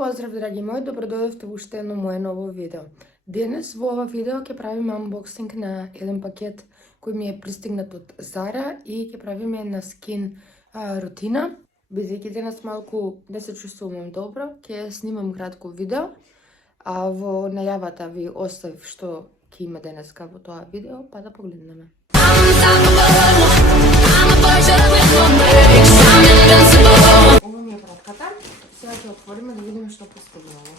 поздрав, драги мои, добродојавте во уште едно мое ново видео. Денес во ова видео ќе правиме unboxing на еден пакет кој ми е пристигнат од Zara и ќе правиме една скин рутина. Бидејќи денес малку не се чувствувам добро, ќе снимам кратко видео, а во најавата ви оставив што ќе има денеска во тоа видео, па да погледнеме. Ова ми е пратката. Сега ќе отвориме да видиме што пристигнало.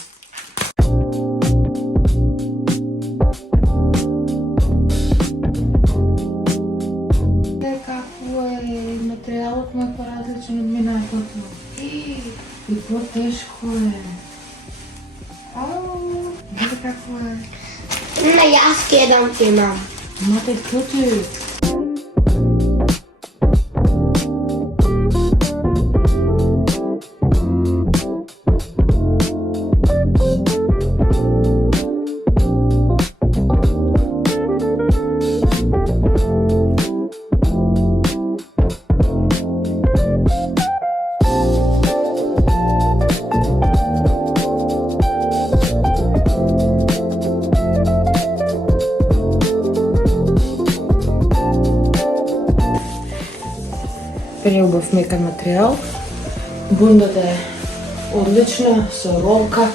Какво е материјалот му е поразличен од минатото. И по-тешко е. Ау, види какво е. На јас ќе дам ти имам. Мате тути. Преубав мекан материјал. Бундата е одлична, со ролка.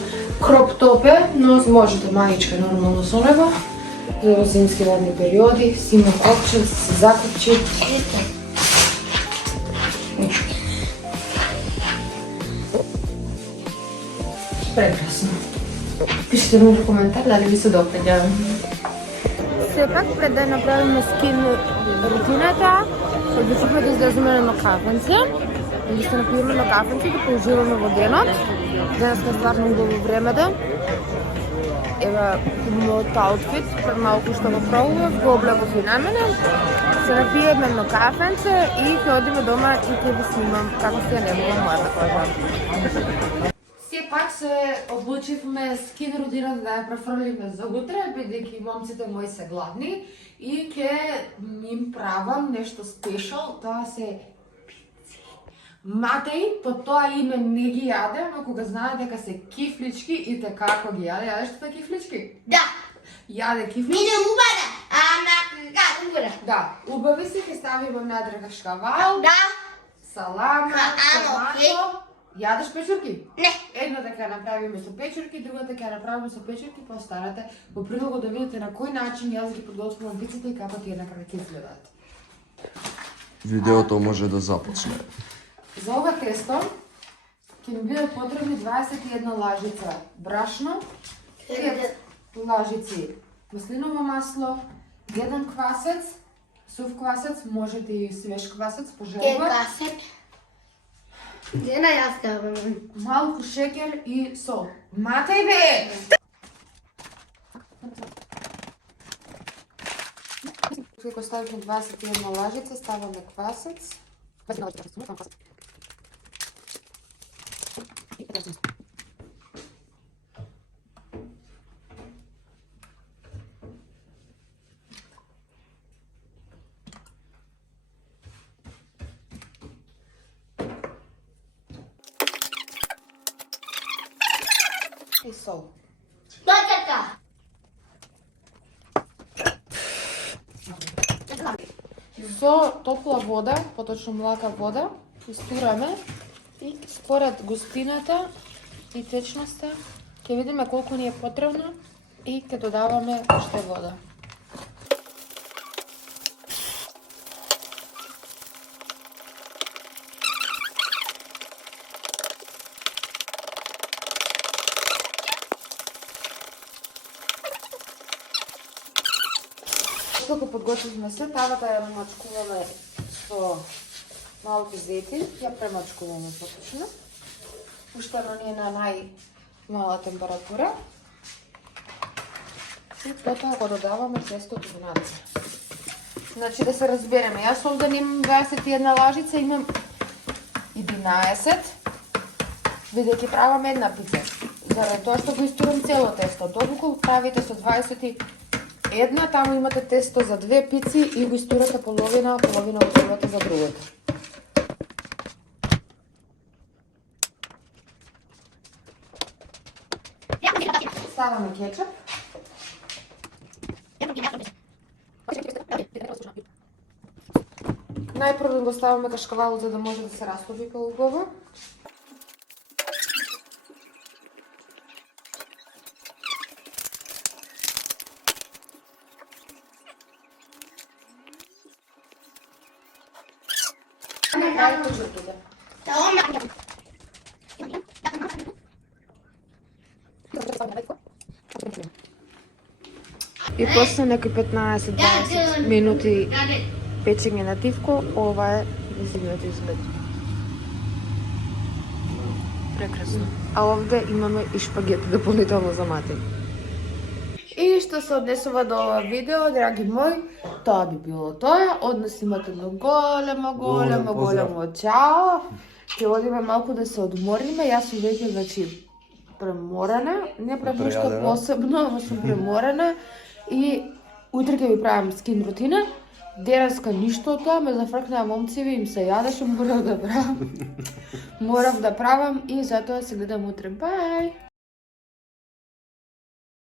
Кроп топ е, но можете мајичка нормално со него. За зимски ладни периоди, си има опчен, се закопчи. Прекрасно. Пишете ми во коментар дали ви се допаѓа. Сепак, пред да направиме скин рутината, одлучивме да излеземе на кафенце. Да се напиеме на кафенце, да поуживаме во денот. Денеска стварно убаво време. Ева, мојот аутфит, пред малку што го пробував, го облегов и на мене. Се напиеме на кафенце и ќе одиме дома и ќе ви снимам како се небува мојата кожа. Сепак се одлучивме скин рутината да ја префрлиме за утре, бидејќи момците мои се гладни и ќе им правам нешто спешал, тоа се пици. Матеј по тоа име не ги јаде, но кога знае дека се кифлички и така како ги јаде, јадеш тоа кифлички? Да. Јаде кифлички. Ми не убава. Убава. Да, убави се, ќе ставиме надрага шкавал, Да. салама, томато. Јадеш печурки? Не. Едната ќе направиме со печурки, другата ќе направиме со печурки, па останете во прилого да видите на кој начин јас ги подготвувам пиците и како тие накако ќе изгледаат. Видеото може да започне. За ова тесто ќе ми бидат потребни 21 лажица брашно, 5 лажици маслиново масло, 1 квасец, сув квасец, можете и свеж квасец по желба. Дена јас давам. Малку шекер и сол. Матеј бе! Кога ставиме 21 лажица, ставаме квасец. И сол. Така. Со топла вода, поточно млака вода, истураме и според густината и течноста ќе видиме колку ни е потребно и ќе додаваме уште вода. Како подготвивме се, тавата ја намачкуваме со малку зети, ја премачкуваме поточно. Пуштено ни е на најмала температура. И потоа го додаваме тестото внатре. Значи да се разбереме, јас овде немам 21 лажица, имам 11, бидејќи правам една пица. Заради тоа што го истурам цело тесто. Доколку правите со 21, таму имате тесто за 2 пици и го истурате половина, половина отивате за другата. ставаме кетчуп. Најпрво го ставаме кашкавалот за да може да се растоpi поубаво. И после некои 15-20 минути печење на тивко, ова е нејзиниот изглед. Прекрасно. А овде имаме и шпагети дополнително за Матеј. И што се однесува до ова видео, драги мои, тоа би било тоа. Од нас имате едно големо чао. Ќе одиме малку да се одмориме. Јас сум веќе, значи, преморена. Не премнушка посебно, ама сум преморена. И утре ќе ви правам скин рутина. Денеска ништо од тоа, ме зафркнаа момцеви, им се јадеше, морав да правам и затоа се гледам утре. Бај!